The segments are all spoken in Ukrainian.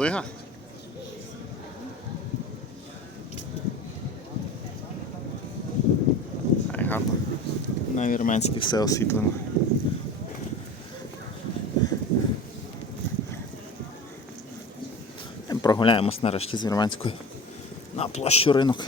дзига. Ай, гарно. На вірменській все освітлено. Прогуляємось нарешті з Вірменською на площу ринок.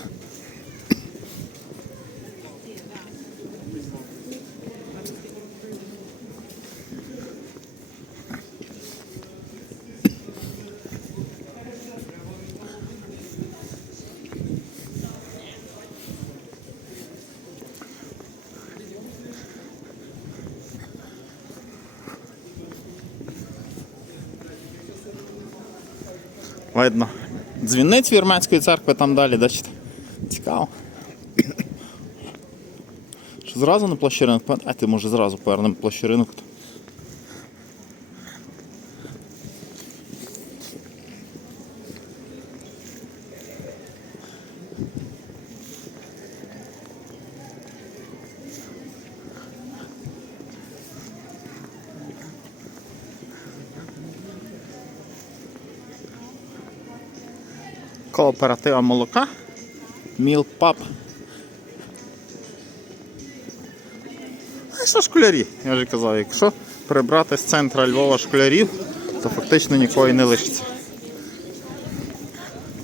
Видно. Дзвіниць Вірменської церкви там далі, бачите? Цікаво. Що зразу на площі ринок? А ти може зразу повернемо площі ринок. Кооператива молока. Мілпап. Що школярі? Я вже казав, якщо прибрати з центра Львова школярів, то фактично нікого не лишиться.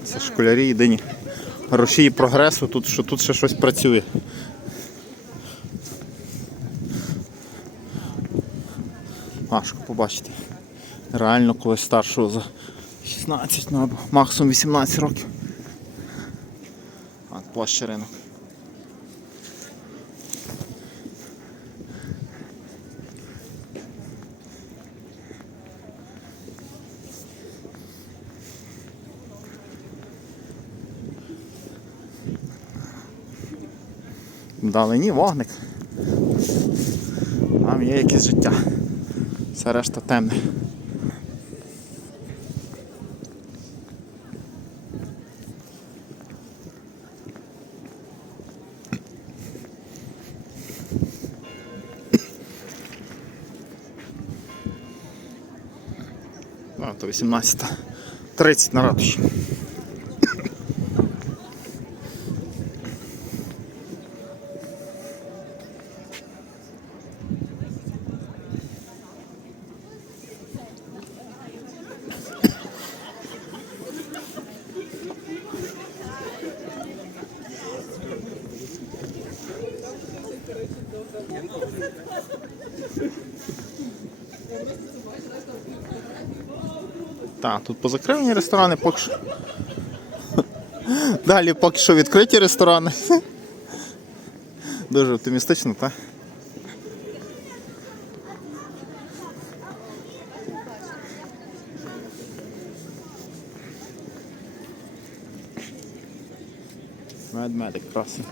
Це школярі єдині гроші прогресу, тут, що тут ще щось працює. Важко побачити. Реально когось старшого за 16 ну, або максимум 18 років. А, площа ринок. Вдалині вогник. Там є якесь життя. Все решта темне. А, то 18. 30 на ратуші. Так, тут позакривані ресторани поки що. Далі поки що відкриті ресторани. Дуже оптимістично, так? Медмедик красний.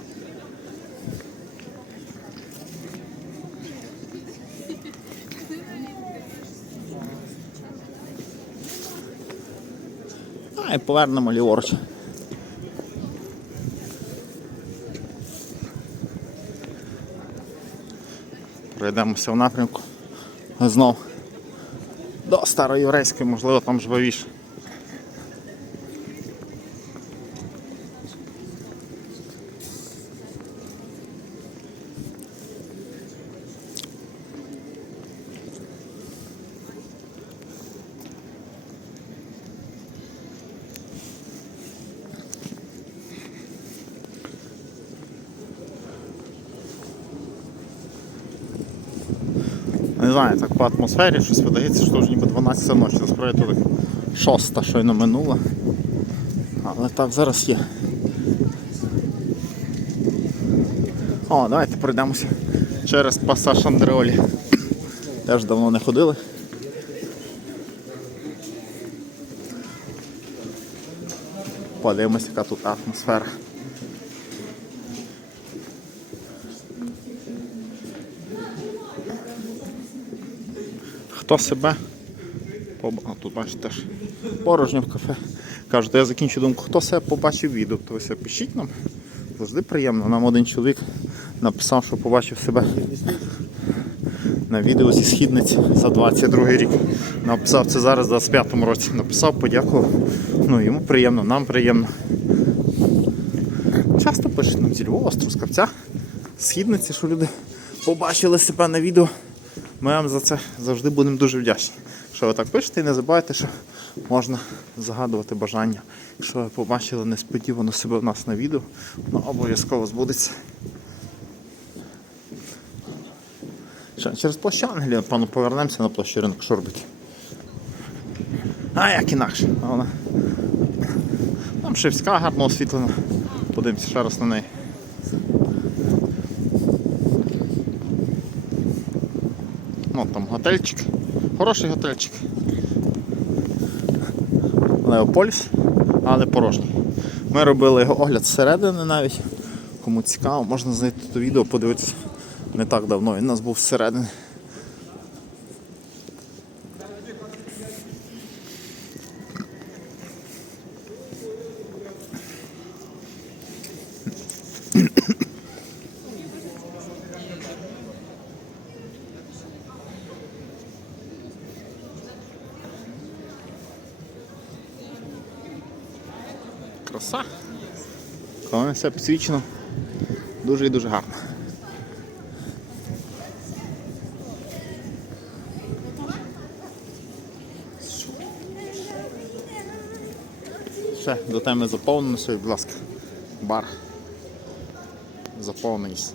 І повернемо ліворуч. Пройдемося в напрямку. Знов до староєврейської, можливо, там жвавіше. Не знаю, так по атмосфері щось видається, що вже ніби 12 ночі. Насправді тут 6 щойно минула. Але так зараз є. О, давайте пройдемося через пасаж Андреолі. Теж давно не ходили. Подивимося, яка тут атмосфера. Хто себе а, тут бачите теж порожньо в кафе. Кажуть, я закінчу думку, хто себе побачив відео, то ось пишіть нам. Завжди приємно. Нам один чоловік написав, що побачив себе на відео зі східниці за 22 рік. Написав це зараз в 25-му році. Написав, подякував. Ну, йому приємно, нам приємно. Часто пишуть нам зі Львова, з Трускавця, східниці, що люди побачили себе на відео. Ми вам за це завжди будемо дуже вдячні. Що ви так пишете і не забувайте, що можна загадувати бажання. Якщо ви побачили несподівано себе в нас на відео, воно обов'язково збудеться. Що, через площу Ангелія, пану, повернемося на площу ринок Шурбики. А як інакше. Там Шевська гарно освітлена. Подивимося ще раз на неї. Ну, там готельчик. Хороший готельчик. Леопольс, але порожній. Ми робили його огляд зсередини навіть. Кому цікаво, можна знайти то відео, подивитися не так давно. Він у нас був зсередини. Краса. Коли все підсвічено. Дуже і дуже гарно. Ще до теми заповненості, будь ласка. Бар. Заповненість.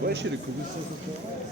Ввечері, коли все закриває.